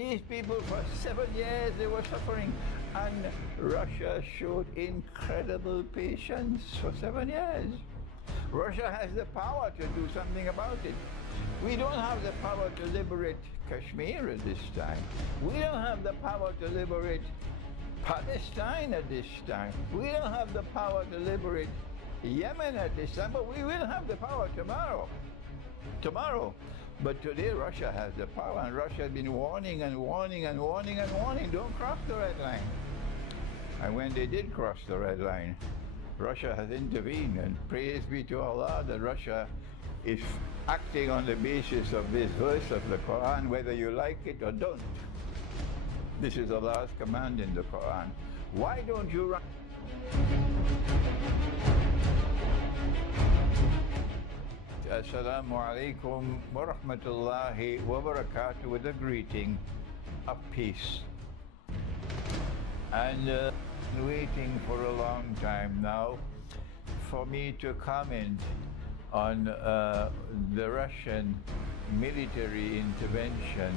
These people for 7 years they were suffering, and Russia showed incredible patience for 7 years. Russia has the power to do something about it. We don't have the power to liberate Kashmir at this time. We don't have the power to liberate Palestine at this time. We don't have the power to liberate Yemen at this time, but we will have the power tomorrow. But today Russia has the power, and Russia has been warning and warning and warning and warning, don't cross the red line. And when they did cross the red line, Russia has intervened, and praise be to Allah that Russia is acting on the basis of this verse of the Quran, whether you like it or don't. This is Allah's command in the Quran. Why don't you run? Assalamu alaikum wa rahmatullahi wa barakatuh, with a greeting of peace. And waiting for a long time now for me to comment on the Russian military intervention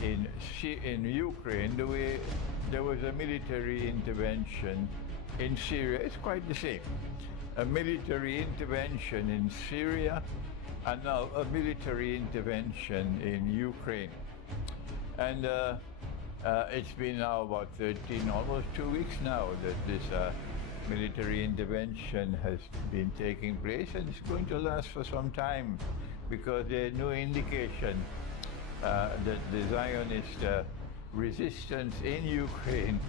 in Ukraine. The way there was a military intervention in Syria, it's quite the same. A military intervention in Syria, and now a military intervention in Ukraine. And it's been now about 13, almost 2 weeks now that this military intervention has been taking place, and it's going to last for some time, because there's no indication that the Zionist resistance in Ukraine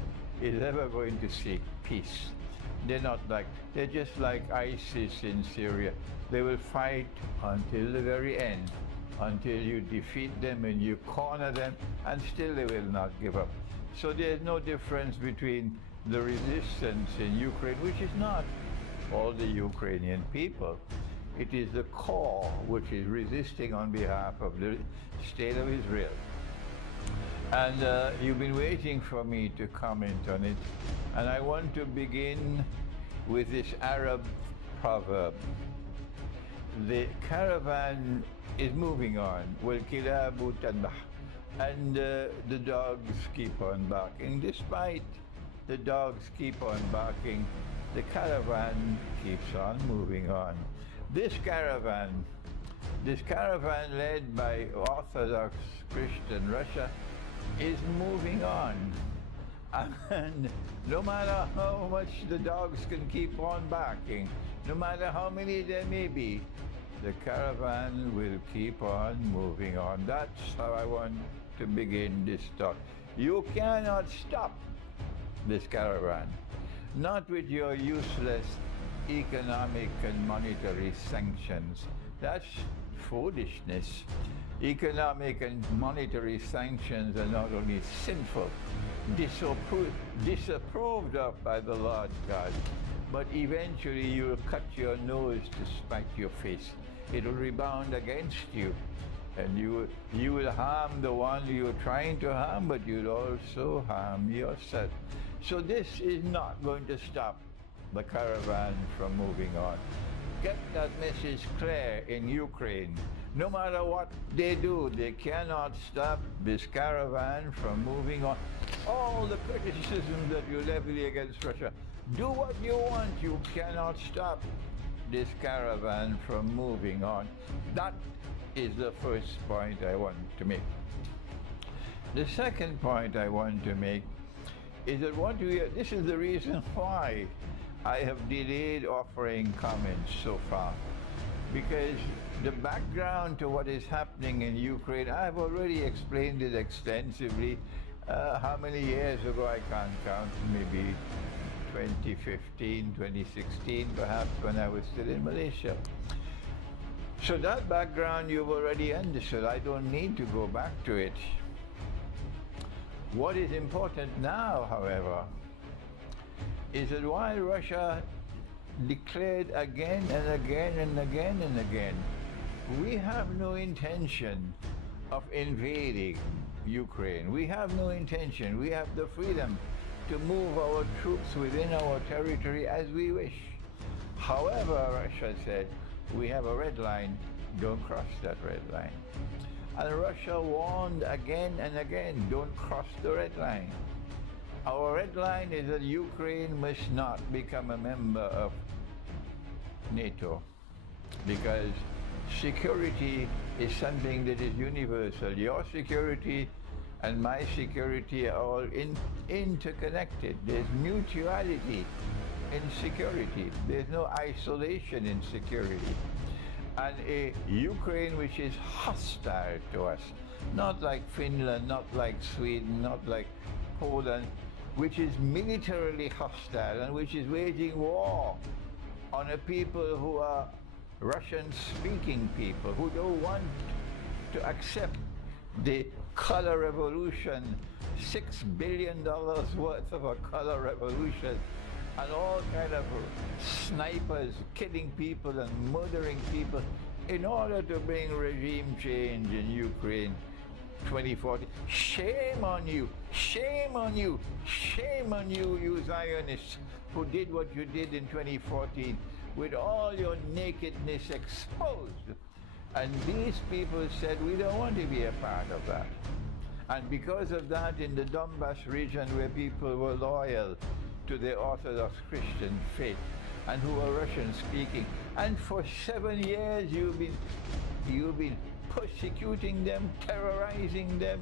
is ever going to seek peace. They're just like ISIS in Syria. They will fight until the very end, until you defeat them and you corner them, and still they will not give up. So there's no difference between the resistance in Ukraine, which is not all the Ukrainian people. It is the core which is resisting on behalf of the State of Israel. And you've been waiting for me to comment on it. And I want to begin with this Arab proverb. The caravan is moving on. وَالْكِلَابُ تَنْبَحْ. And the dogs keep on barking. Despite the dogs keep on barking, the caravan keeps on moving on. This caravan led by Orthodox Christian Russia is moving on. And no matter how much the dogs can keep on barking, no matter how many there may be, the caravan will keep on moving on. That's how I want to begin this talk. You cannot stop this caravan, not with your useless economic and monetary sanctions. That's foolishness. Economic and monetary sanctions are not only sinful, disapproved of by the Lord God, but eventually you'll cut your nose to spite your face. It'll rebound against you, and you will harm the one you're trying to harm, but you'll also harm yourself. So this is not going to stop the caravan from moving on. Get that message clear in Ukraine. No matter what they do, they cannot stop this caravan from moving on. All the criticisms that you levy against Russia, do what you want, you cannot stop this caravan from moving on. That is the first point I want to make. The second point I want to make is that this is the reason why I have delayed offering comments so far, because the background to what is happening in Ukraine, I've already explained it extensively. How many years ago, I can't count, maybe 2015, 2016 perhaps, when I was still in Malaysia. So that background you've already understood. I don't need to go back to it. What is important now, however, is that while Russia declared again and again and again and again, we have no intention of invading Ukraine. We have no intention. We have the freedom to move our troops within our territory as we wish. However, Russia said, we have a red line, don't cross that red line. And Russia warned again and again, don't cross the red line. Our red line is that Ukraine must not become a member of NATO, because security is something that is universal. Your security and my security are all interconnected. There's mutuality in security. There's no isolation in security. And a Ukraine which is hostile to us, not like Finland, not like Sweden, not like Poland, which is militarily hostile and which is waging war on a people who are Russian-speaking people, who don't want to accept the color revolution, $6 billion worth of a color revolution, and all kind of snipers killing people and murdering people in order to bring regime change in Ukraine 2040. Shame on you, shame on you, shame on you, you Zionists who did what you did in 2014 with all your nakedness exposed. And these people said, we don't want to be a part of that. And because of that, in the Donbas region where people were loyal to the Orthodox Christian faith and who were Russian speaking, and for 7 years you've been persecuting them, terrorizing them,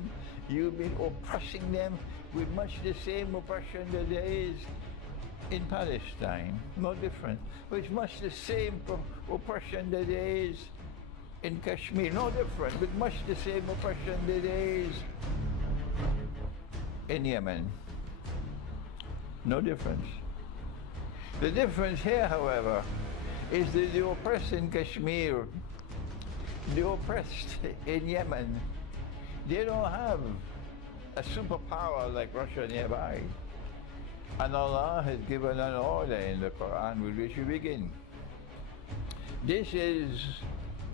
you've been oppressing them with much the same oppression that there is in Palestine, no different. With much the same oppression that there is in Kashmir, no different, with much the same oppression that there is in Yemen. No difference. The difference here, however, is that the oppressed in Kashmir, the oppressed in Yemen, they don't have a superpower like Russia nearby. And Allah has given an order in the Quran with which we begin. This is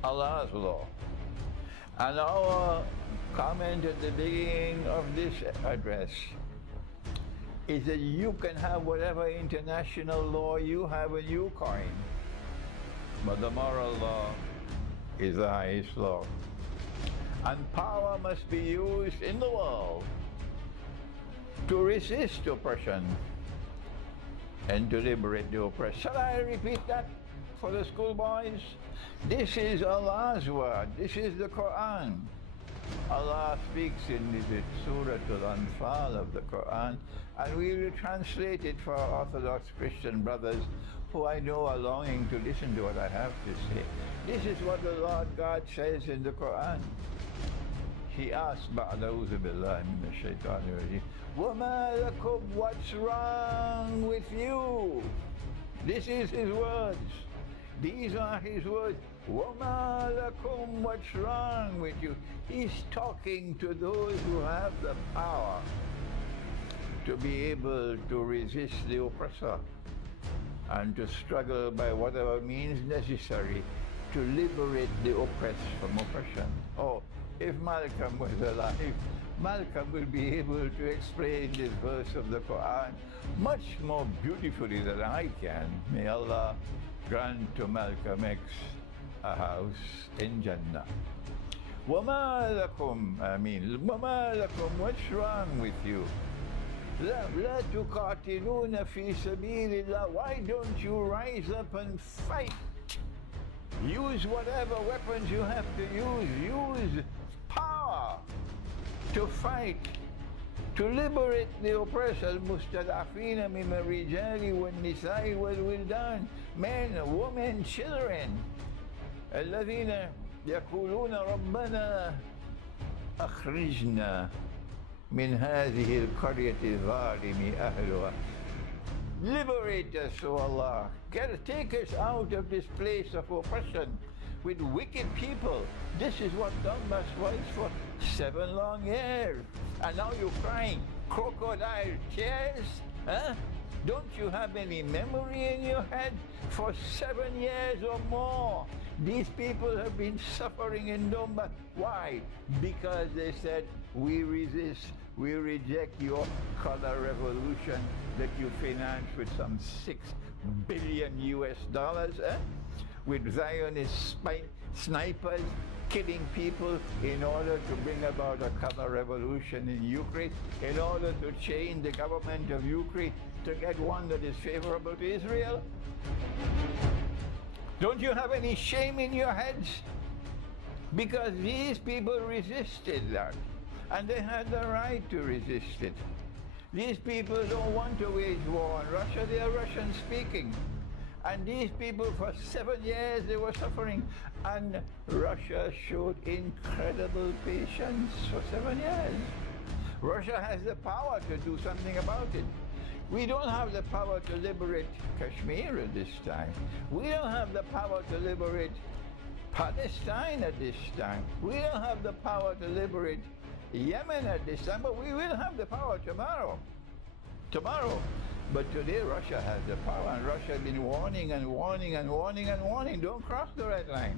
Allah's law. And our comment at the beginning of this address is that you can have whatever international law you have in your coin, but the moral law is the highest law. And power must be used in the world to resist oppression and to liberate the oppressed. Shall I repeat that for the schoolboys? This is Allah's word. This is the Quran. Allah speaks in the Surah Al-Anfal of the Quran, and we will translate it for our Orthodox Christian brothers who I know are longing to listen to what I have to say. This is what the Lord God says in the Quran. He asked, "Ba'da'udhu billahi minash shaitanir rajim, وَمَا لَكُمْ, what's wrong with you?" This is his words. These are his words. وَمَا لَكُمْ, what's wrong with you? He's talking to those who have the power to be able to resist the oppressor and to struggle by whatever means necessary to liberate the oppressed from oppression. Oh, if Malcolm was alive, Malcolm will be able to explain this verse of the Quran much more beautifully than I can. May Allah grant to Malcolm X a house in Jannah. وَمَا لَكُمْ, وَمَا لَكُمْ, what's wrong with you? لَا تُقَاتِلُونَ فِي سَبِيلِ اللَّهِ, why don't you rise up and fight? Use whatever weapons you have to use. Use power to fight, to liberate the oppressed. المستضعفين من الرجال والنساء والولدان, men, women, children. الذين يقولون ربنا أخرجنا من هذه القرية الظالم أهلها. Liberate us, O Allah. Take us out of this place of oppression with wicked people. This is what Donbas was for 7 long years. And now you're crying crocodile tears? Huh? Don't you have any memory in your head? For 7 years or more, these people have been suffering in Donbas. Why? Because they said, we resist, we reject your color revolution that you financed with some $6 billion US, with Zionist snipers killing people in order to bring about a counter revolution in Ukraine, in order to change the government of Ukraine to get one that is favorable to Israel? Don't you have any shame in your heads? Because these people resisted that, and they had the right to resist it. These people don't want to wage war on Russia, they are Russian speaking. And these people for 7 years they were suffering, and Russia showed incredible patience for 7 years. Russia has the power to do something about it. We don't have the power to liberate Kashmir at this time. We don't have the power to liberate Palestine at this time. We don't have the power to liberate Yemen at this time, but we will have the power tomorrow. But today Russia has the power, and Russia has been warning and warning and warning and warning, don't cross the red line.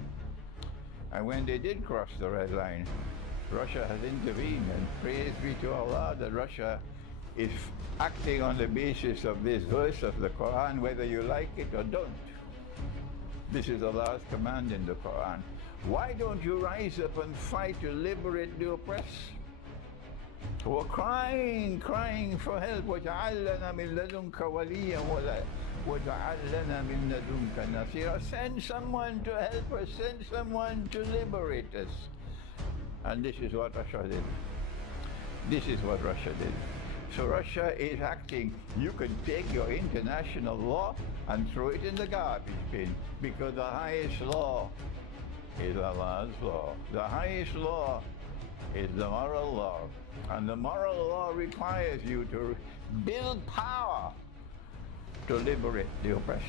And when they did cross the red line, Russia has intervened, and praise be to Allah that Russia is acting on the basis of this verse of the Quran, whether you like it or don't. This is Allah's command in the Quran. Why don't you rise up and fight to liberate the oppressed? Who are crying for help. وَجَعَلْ مِن لَدُنْكَ وَلِيًّا وَجَعَلْ مِن لَدُنْكَ نَصِيرًا. Send someone to help us, send someone to liberate us. And this is what Russia did. This is what Russia did. So Russia is acting. You can take your international law and throw it in the garbage bin, because the highest law is Allah's law. The highest law is the moral law. And the moral law requires you to build power to liberate the oppressed.